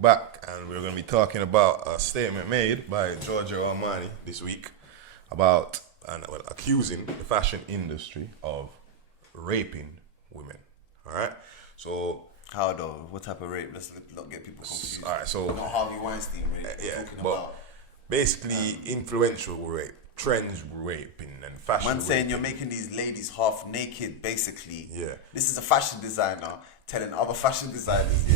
back, and we're going to be talking about a statement made by Georgeio Armani this week about accusing the fashion industry of raping women. All right, so how though? What type of rape? Let's not get people confused. All right, so not Harvey Weinstein rape. Yeah, talking but about basically influential rape, trends raping, and fashion. Man saying raping. you're making these ladies half naked, basically. Yeah. This is a fashion designer telling other fashion designers,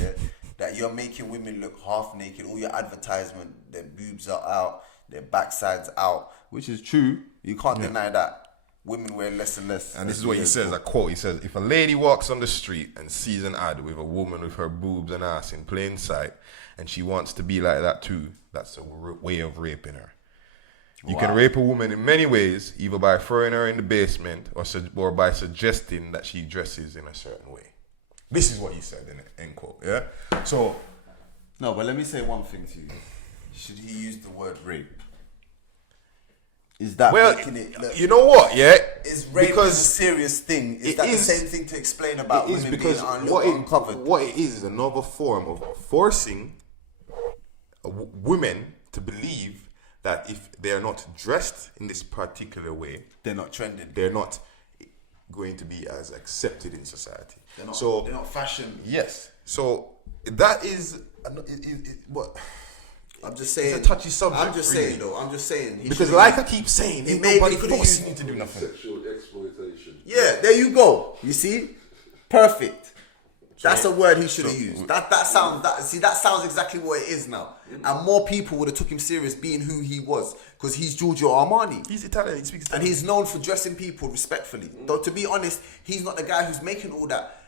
that you're making women look half naked. All your advertisement, their boobs are out, their backsides out, which is true. You can't deny that. Women wear less and less. And this is what he says, I quote, he says, if a lady walks on the street and sees an ad with a woman with her boobs and ass in plain sight, and she wants to be like that too, that's a way of raping her. You can rape a woman in many ways, either by throwing her in the basement or by suggesting that she dresses in a certain way. This is what he said in it, end quote, yeah? So... No, but let me say one thing to you. Should he use the word rape? Is that making it... Look, you know what, yeah? Is rape a serious thing? Is that the same thing to explain about women being uncovered? What it is another form of forcing women to believe that if they are not dressed in this particular way... They're not trending. They're not going to be as accepted in society. They're not fashion. Yes. So that is... what... I'm just saying. It's a touchy subject. I'm just saying, though. I'm just saying. Because, like I keep saying, nobody forcing you to do nothing. Sexual exploitation. Yeah, there you go. You see, perfect. That's a word he should have used. That sounds exactly what it is now. And more people would have took him serious being who he was, because he's Giorgio Armani. He's Italian. He speaks Italian. And he's known for dressing people respectfully. Though to be honest, he's not the guy who's making all that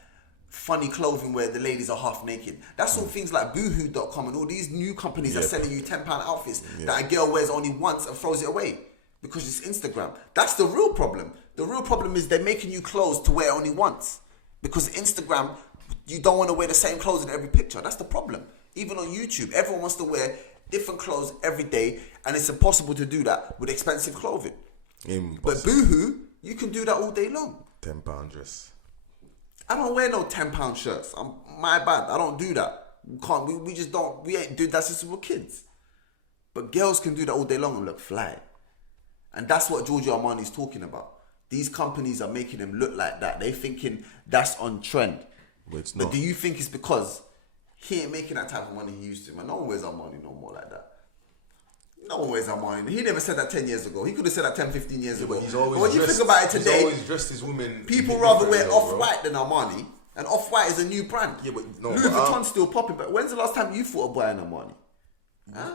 funny clothing where the ladies are half naked. That's all things like boohoo.com and all these new companies are selling you £10 outfits that a girl wears only once and throws it away because it's Instagram. That's the real problem. The real problem is they're making you clothes to wear only once, because Instagram, you don't want to wear the same clothes in every picture. That's the problem. Even on YouTube, everyone wants to wear different clothes every day, and it's impossible to do that with expensive clothing. But Boohoo, you can do that all day long. £10 dress. I don't wear no £10 shirts. My bad. I don't do that. We just don't. We ain't do that since we were kids. But girls can do that all day long and look fly. And that's what Giorgio Armani's talking about. These companies are making them look like that. They thinking that's on trend. But it's not. But do you think it's because he ain't making that type of money he used to? Man, no one wears Armani no more like that. No one wears Armani. He never said that 10 years ago. He could have said that 10, 15 years ago. But he's always when you think about it today, he's always dressed his women. People rather wear Off-White than Armani. And Off-White is a new brand. Yeah, but no, Louis Vuitton's still popping. But when's the last time you thought of buying Armani? Huh?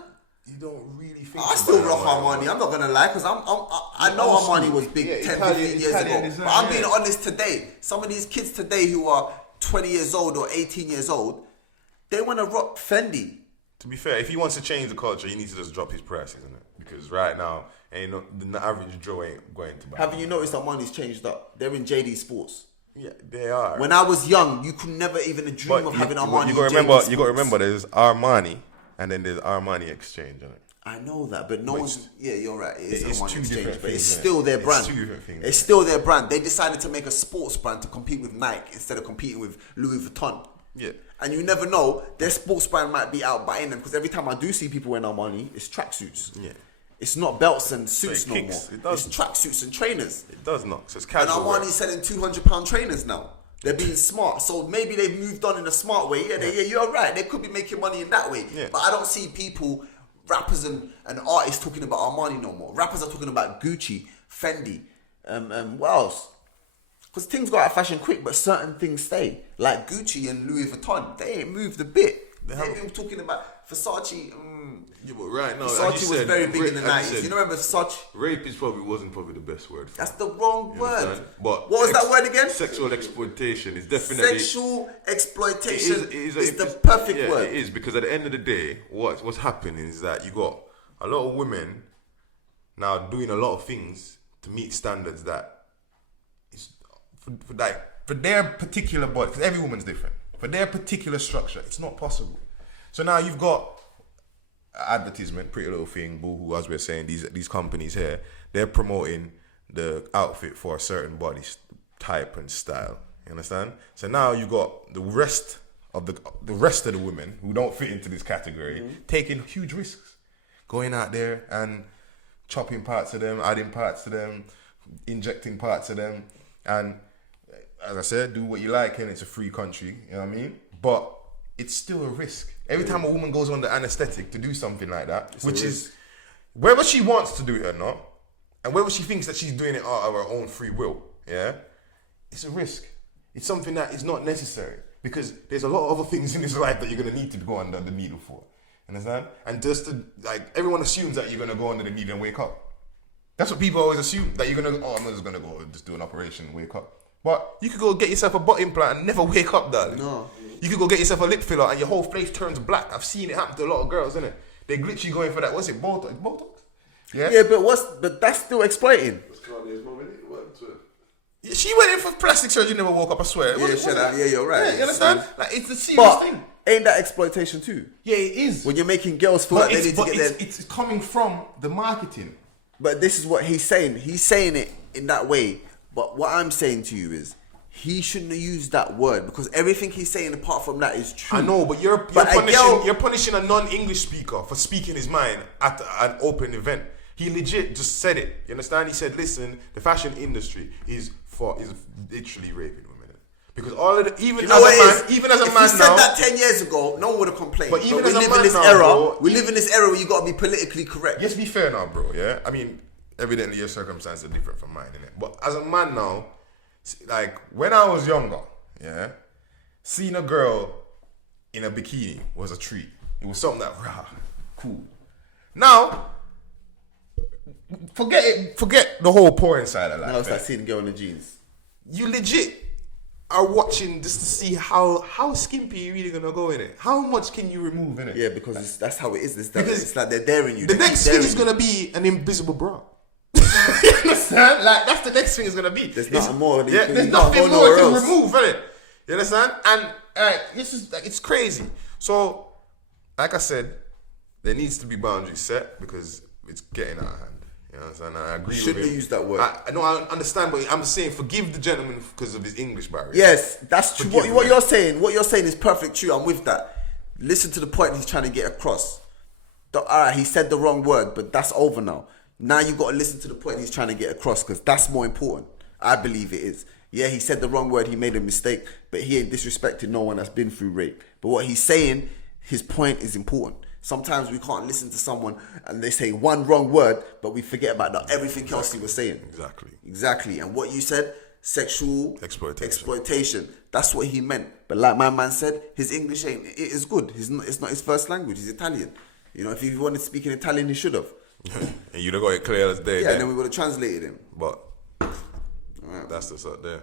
You don't really think. I still rock Armani. I'm not gonna lie, because I know Armani was big 10, 15 years ago. But I'm being honest today. Some of these kids today who are 20 years old or 18 years old, they want to rock Fendi. To be fair, if he wants to change the culture, he needs to just drop his price, isn't it? Because right now, the average Joe ain't going to buy. Haven't you noticed Armani's changed up? They're in JD Sports. Yeah, they are. When I was young, you could never even dream of having Armani. You got to remember, there's Armani, and then there's Armani Exchange, isn't it? I know that, but no one's... Yeah, you're right. It's It's Armani two Exchange, different but it's things, still their brand. It's two different things. It's still their brand. They decided to make a sports brand to compete with Nike instead of competing with Louis Vuitton. Yeah. And you never know, their sports brand might be out buying them, because every time I do see people wearing Armani, it's tracksuits. Yeah. It's not belts and suits no more. It's tracksuits and trainers. It does not. So it's And casual. Armani's selling £200 trainers now. They're being smart. So maybe they've moved on in a smart way. Yeah, you're right. They could be making money in that way. Yeah. But I don't see people, rappers and artists talking about Armani no more. Rappers are talking about Gucci, Fendi, what else? Because things go out of fashion quick, but certain things stay. Like Gucci and Louis Vuitton, they ain't moved a bit. They've been talking about Versace. Yeah, but right now, Versace was very big in the 90s. You remember Versace? Rape wasn't probably the best word for That's the wrong word. But what was that word again? Sexual exploitation is definitely... Sexual exploitation is the it's perfect word. It is, because at the end of the day, what's happening is that you got a lot of women now doing a lot of things to meet standards that is for their particular body, because every woman's different. For their particular structure, it's not possible. So now you've got advertisement, Pretty Little Thing, Boohoo, as we're saying, these companies here, they're promoting the outfit for a certain body type and style. You understand? So now you got the rest of the rest of the women who don't fit into this category taking huge risks, going out there and chopping parts of them, adding parts to them, injecting parts of them, and as I said, do what you like, and it's a free country, you know what I mean? But it's still a risk. Every time a woman goes under anesthetic to do something like that, which is whether she wants to do it or not, and whether she thinks that she's doing it out of her own free will, yeah, it's a risk. It's something that is not necessary because there's a lot of other things in this life that you're gonna need to go under the needle for. Understand? And just to, like, everyone assumes that you're gonna go under the needle and wake up. That's what people always assume, that you're gonna, I'm just gonna go and just do an operation and wake up. But you could go get yourself a butt implant and never wake up, darling. No. You could go get yourself a lip filler and your whole face turns black. I've seen it happen to a lot of girls, innit? They glitchy going for that. What's it? Botox? Botox? Yeah. Yeah, but that's still exploiting. Yeah, she went in for plastic surgery, never woke up. I swear. Yeah, you're right. Yeah, you understand? Like, it's a serious thing. Ain't that exploitation too? Yeah, it is. When you're making girls feel like they need to get their... It's coming from the marketing. But this is what he's saying. He's saying it in that way. But what I'm saying to you is, he shouldn't have used that word because everything he's saying apart from that is true. I know, but you're punishing a non-English speaker for speaking his mind at an open event. He legit just said it. You understand? He said, "Listen, the fashion industry is literally raping women." Because all of the, even as a man, if he said that 10 years ago, no one would have complained. But even we as a live man in this now, era. bro, We live in this era where you got to be politically correct. Let's be fair now, bro. Yeah, I mean, evidently your circumstances are different from mine, innit? But as a man now, like when I was younger, yeah, seeing a girl in a bikini was a treat. It was something that cool. Now, forget the whole porn side of life. Now it's like seeing a girl in the jeans. You legit are watching just to see how skimpy you really gonna go in it. How much can you remove in it? Yeah, because that's how it is. It's like they're daring you. The next thing is gonna be an invisible bra. You understand? Like that's the next thing is gonna be. There's nothing more. There's nothing more to remove, innit? You understand? And this is like, it's crazy. So, like I said, there needs to be boundaries set because it's getting out of hand. You know what I'm saying? I agree with him. Shouldn't have used that word. I understand, but I'm saying forgive the gentleman because of his English barrier. Yes, that's true. What you're saying, is perfect true. I'm with that. Listen to the point he's trying to get across. Alright, he said the wrong word, but that's over now. Now you got to listen to the point he's trying to get across because that's more important. I believe it is. Yeah, he said the wrong word, he made a mistake, but he ain't disrespected no one that's been through rape. But what he's saying, his point is important. Sometimes we can't listen to someone and they say one wrong word, but we forget about everything else he was saying. Exactly. And what you said, sexual exploitation. That's what he meant. But like my man said, his English it is good. It's not his first language. He's Italian. You know, if he wanted to speak in Italian, he should have. And you'd have got it clear as day. Yeah, and then we would have translated him. But that's the sort there.